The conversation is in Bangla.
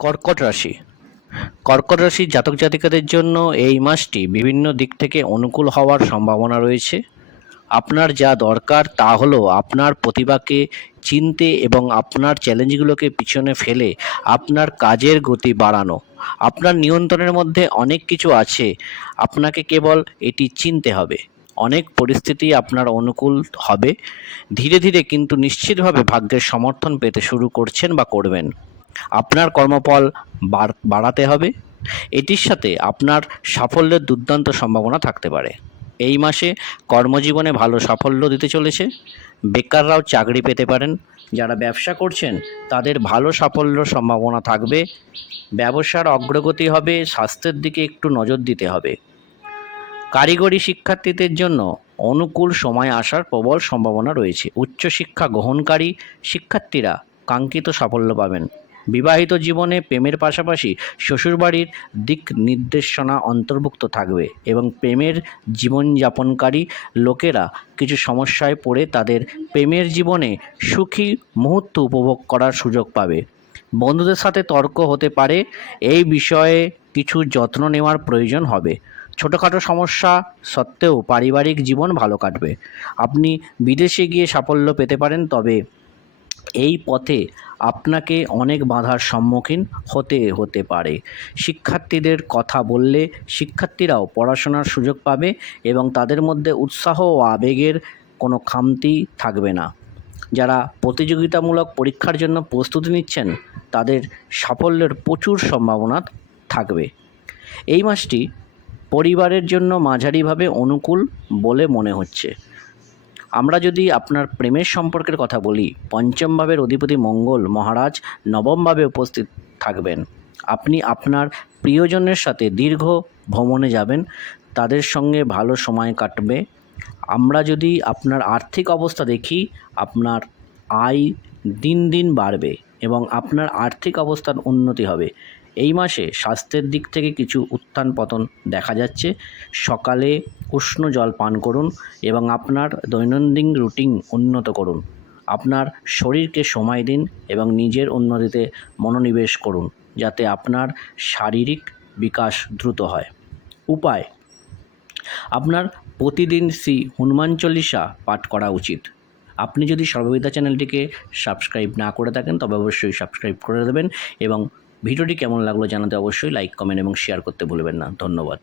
কর্কট রাশি। কর্কট রাশির জাতক জাতিকাদের জন্য এই মাসটি বিভিন্ন দিক থেকে অনুকূল হওয়ার সম্ভাবনা রয়েছে। আপনার যা দরকার তা হলো আপনার প্রতিভাকে চিনতে এবং আপনার চ্যালেঞ্জগুলোকে পিছনে ফেলে আপনার কাজের গতি বাড়ানো। আপনার নিয়ন্ত্রণের মধ্যে অনেক কিছু আছে, আপনাকে কেবল এটি চিনতে হবে। অনেক পরিস্থিতি আপনার অনুকূল হবে। ধীরে ধীরে কিন্তু নিশ্চিতভাবে ভাগ্যের সমর্থন পেতে শুরু করছেন বা করবেন। আপনার কর্মফল বাড়- বাড়াতে হবে। এটির সাথে আপনার সাফল্যের দুর্দান্ত সম্ভাবনা থাকতে পারে। এই মাসে কর্মজীবনে ভালো সাফল্য দিতে চলেছে। বেকাররাও চাকরি পেতে পারেন। যারা ব্যবসা করছেন, তাদের ভালো সাফল্য সম্ভাবনা থাকবে। ব্যবসার অগ্রগতি হবে, স্বাস্থ্যের দিকে একটু নজর দিতে হবে। কারিগরি শিক্ষার্থীদের জন্য অনুকূল সময় আসার প্রবল সম্ভাবনা রয়েছে। উচ্চশিক্ষা গ্রহণকারী শিক্ষার্থীরা কাঙ্ক্ষিত সাফল্য পাবেন। বিবাহিত জীবনে প্রেমের পাশাপাশি শ্বশুরবাড়ির দিক নির্দেশনা অন্তর্ভুক্ত থাকবে এবং প্রেমের জীবনযাপনকারী লোকেরা কিছু সমস্যায় পড়ে তাদের প্রেমের জীবনে সুখী মুহূর্ত উপভোগ করার সুযোগ পাবে। বন্ধুদের সাথে তর্ক হতে পারে, এই বিষয়ে কিছু যত্ন নেওয়ার প্রয়োজন হবে। ছোটোখাটো সমস্যা সত্ত্বেও পারিবারিক জীবন ভালো কাটবে। আপনি বিদেশে গিয়ে সাফল্য পেতে পারেন, তবে এই পথে আপনাকে অনেক বাধার সম্মুখীন হতে হতে পারে। শিক্ষার্থীদের কথা বললে শিক্ষার্থীরাও পড়াশোনার সুযোগ পাবে এবং তাদের মধ্যে উৎসাহ ও আবেগের কোনো খামতি থাকবে না। যারা প্রতিযোগিতামূলক পরীক্ষার জন্য প্রস্তুতি নিচ্ছেন, তাদের সাফল্যের প্রচুর সম্ভাবনা থাকবে। এই মাসটি পরিবারের জন্য মাঝারিভাবে অনুকূল বলে মনে হচ্ছে। আমরা যদি আপনার প্রেমের সম্পর্কের কথা বলি, পঞ্চম ভাবের অধিপতি মঙ্গল মহারাজ নবমভাবে উপস্থিত থাকবেন। আপনি আপনার প্রিয়জনের সাথে দীর্ঘ ভ্রমণে যাবেন, তাদের সঙ্গে ভালো সময় কাটবে। আমরা যদি আপনার আর্থিক অবস্থা দেখি, আপনার আয় দিন দিন বাড়বে এবং আপনার আর্থিক অবস্থার উন্নতি হবে। এই মাসে স্বাস্থ্যের দিক থেকে কিছু উত্থান পতন দেখা যাচ্ছে। সকালে উষ্ণ জল পান করুন এবং আপনার দৈনন্দিন রুটিন উন্নত করুন। আপনার শরীরকে সময় দিন এবং নিজের উন্নতিতে মনোনিবেশ করুন যাতে আপনার শারীরিক বিকাশ দ্রুত হয়। উপায়, আপনার প্রতিদিন শ্রী হনুমান চল্লিশা পাঠ করা উচিত। আপনি যদি সর্ববিদ্যা চ্যানেলটিকে সাবস্ক্রাইব না করে থাকেন তবে অবশ্যই সাবস্ক্রাইব করে দেবেন এবং ভিডিওটি কেমন লাগল জানাতে অবশ্যই লাইক কমেন্ট এবং শেয়ার করতে ভুলবেন না। ধন্যবাদ।